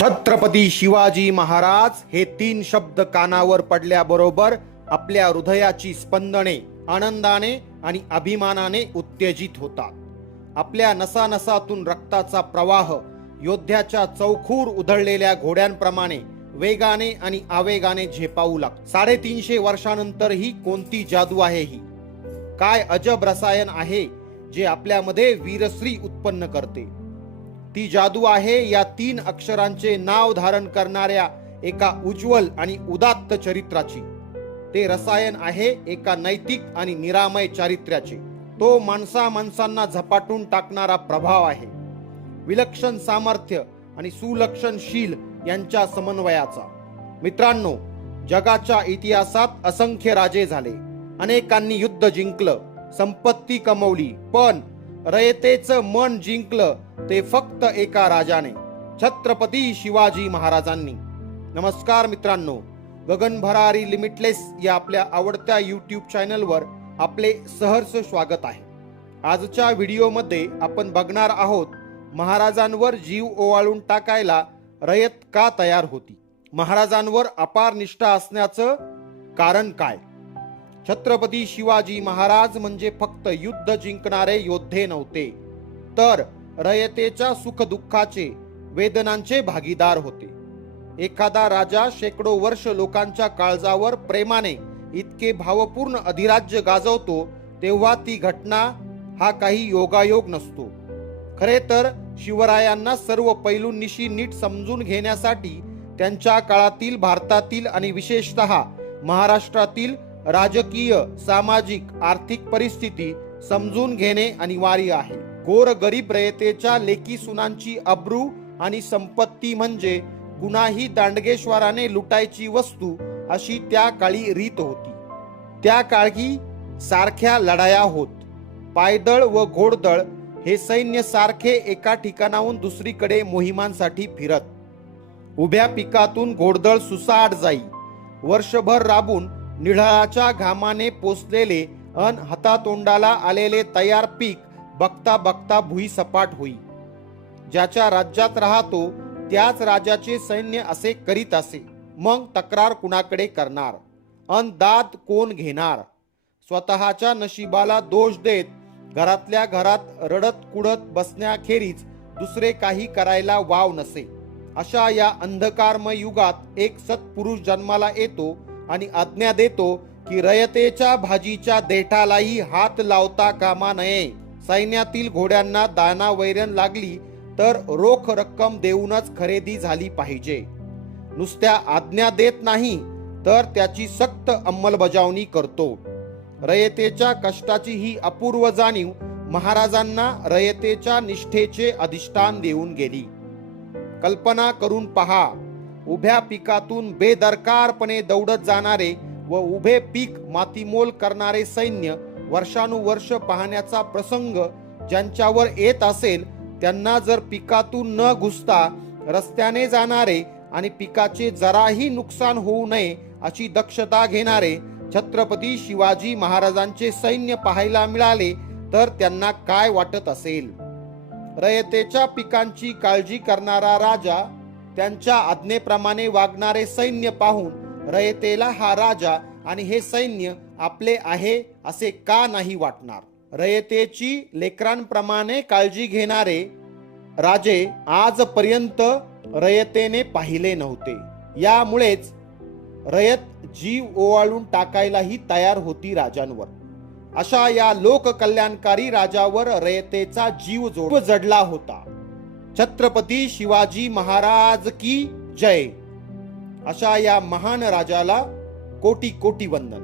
छत्रपती शिवाजी महाराज हे तीन शब्द कानावर पडल्याबरोबर आपल्या हृदयाची स्पंदने आनंदाने आणि अभिमानाने उत्तेजित होतात. आपल्या नसानसातून रक्ताचा प्रवाह योद्ध्याच्या चौखूर उधळलेल्या घोड्यांप्रमाणे वेगाने आणि आवेगाने झेपावू लाग साडेतीनशे वर्षानंतर ही कोणती जादू आहे ही? काय अजब रसायन आहे जे आपल्यामध्ये वीरश्री उत्पन्न करते? ती जादू आहे. या तीन अक्षरांचे नाव धारण करणाऱ्या एका उज्ज्वल आणि उदात्त चरित्राची. ते रसायन आहे एका नैतिक आणि निरामय चारित्र्याचे. तो माणसा माणसांना झपाटून टाकणारा प्रभाव आहे. विलक्षण सामर्थ्य आणि सुलक्षणशील यांच्या समन्वयाचा. मित्रांनो जगाच्या इतिहासात असंख्य राजे झाले. अनेकांनी युद्ध जिंकलं संपत्ती कमवली पण रयतेचं मन जिंकलं ते फक्त एका राजाने छत्रपती शिवाजी महाराजांनी. नमस्कार मित्रांनो गगन भरारी लिमिटलेस या आपल्या आवडत्या युट्यूब चॅनलवर आपले सहर्ष स्वागत आहे. आजच्या व्हिडिओमध्ये आपण बघणार आहोत महाराजांवर जीव ओवाळून टाकायला रयत का तयार होती? महाराजांवर अपार निष्ठा असण्याचं कारण काय? छत्रपती शिवाजी महाराज म्हणजे फक्त युद्ध जिंकणारे योद्धे नव्हते तर रयतेच्या सुखदुःखाचे वेदनांचे भागीदार होते. एखादा राजा शेकडो वर्ष लोकांच्या काळजावर प्रेमाने इतके भावपूर्ण अधिराज्य गाजवतो तेव्हा ती घटना हा काही योगायोग नसतो. खरे तर शिवरायांना सर्व पैलूंनिशी नीट समजून घेण्यासाठी त्यांच्या काळातील भारतातील आणि विशेषतः महाराष्ट्रातील राजकीय सामाजिक आर्थिक परिस्थिती समजून घेणे अनिवार्य आहे. गोर गरीब रयतेच्या लेकी सुनांची अब्रू आणि संपत्ती म्हणजे कुणाही दांडगेश्वराने लुटायची वस्तू अशी त्या काळी रीत होती. त्या काळी सारख्या लढाया होत. पायदळ व घोडदळ हे सैन्य सारखे एका ठिकाणाहून दुसरीकडे मोहिमांसाठी फिरत. उभ्या पिकातून घोडदळ सुसाट जाई. वर्षभर राबून निढळाच्या घामाने पोचलेले अन हातातोंडाला आलेले तयार पीक बघता बघता भुई सपाट होई. ज्याच्या राज्यात राहतो त्याच राजाचे सैन्य असे करीत असे. मग तक्रार कुणाकडे करणार? अन दाद कोण घेणार? स्वतःच्या नशिबाला दोष देत घरातल्या घरात रडत कुडत बसण्याखेरीज दुसरे काही करायला वाव नसे. अशा या अंधकारमय युगात एक सत्पुरुष जन्माला येतो आणि आज्ञा देतो की रयतेच्या भाजीच्या देठालाही हात लावता कामा नये. सैन्यातील घोड्यांना दाना वैरण लागली तर रोख रक्कम देऊनच खरेदी झाली पाहिजे. नुसत्या आज्ञा देत नाही तर त्याची सक्त अंमलबजावणी करतो. रयतेच्या कष्टाची ही अपूर्व जाणीव महाराजांना रयतेच्या निष्ठेचे अधिष्ठान देऊन गेली. कल्पना करून पहा उभ्या पिकातून बेदरकारपणे दौडत जाणारे व उभे पीक मातीमोल करणारे सैन्य वर्षानुवर्ष पाहण्याचा प्रसंग ज्यांच्यावर येत असेल त्यांना जर पिकातून न घुसता रस्त्याने जाणारे आणि पिकाचे जराही नुकसान होऊ नये अशी दक्षता घेणारे छत्रपती शिवाजी महाराजांचे सैन्य पाहायला मिळाले तर त्यांना काय वाटत असेल? रयतेच्या पिकांची काळजी करणारा राजा त्यांच्या आज्ञेप्रमाणे वागणारे सैन्य पाहून रयतेला हा राजा आणि हे सैन्य आपले आहे असे का नाही वाटणार? रयतेची लेकरांप्रमाणे काळजी घेणारे राजे आजपर्यंत रयतेने पाहिले नव्हते. यामुळेच रयत जीव ओवाळून टाकायलाही तयार होती राजांवर. अशा या लोककल्याणकारी राजावर रयतेचा जीव जोड जडला होता. छत्रपती शिवाजी महाराज की जय. अशा या महान राजाला कोटी कोटी वंदन.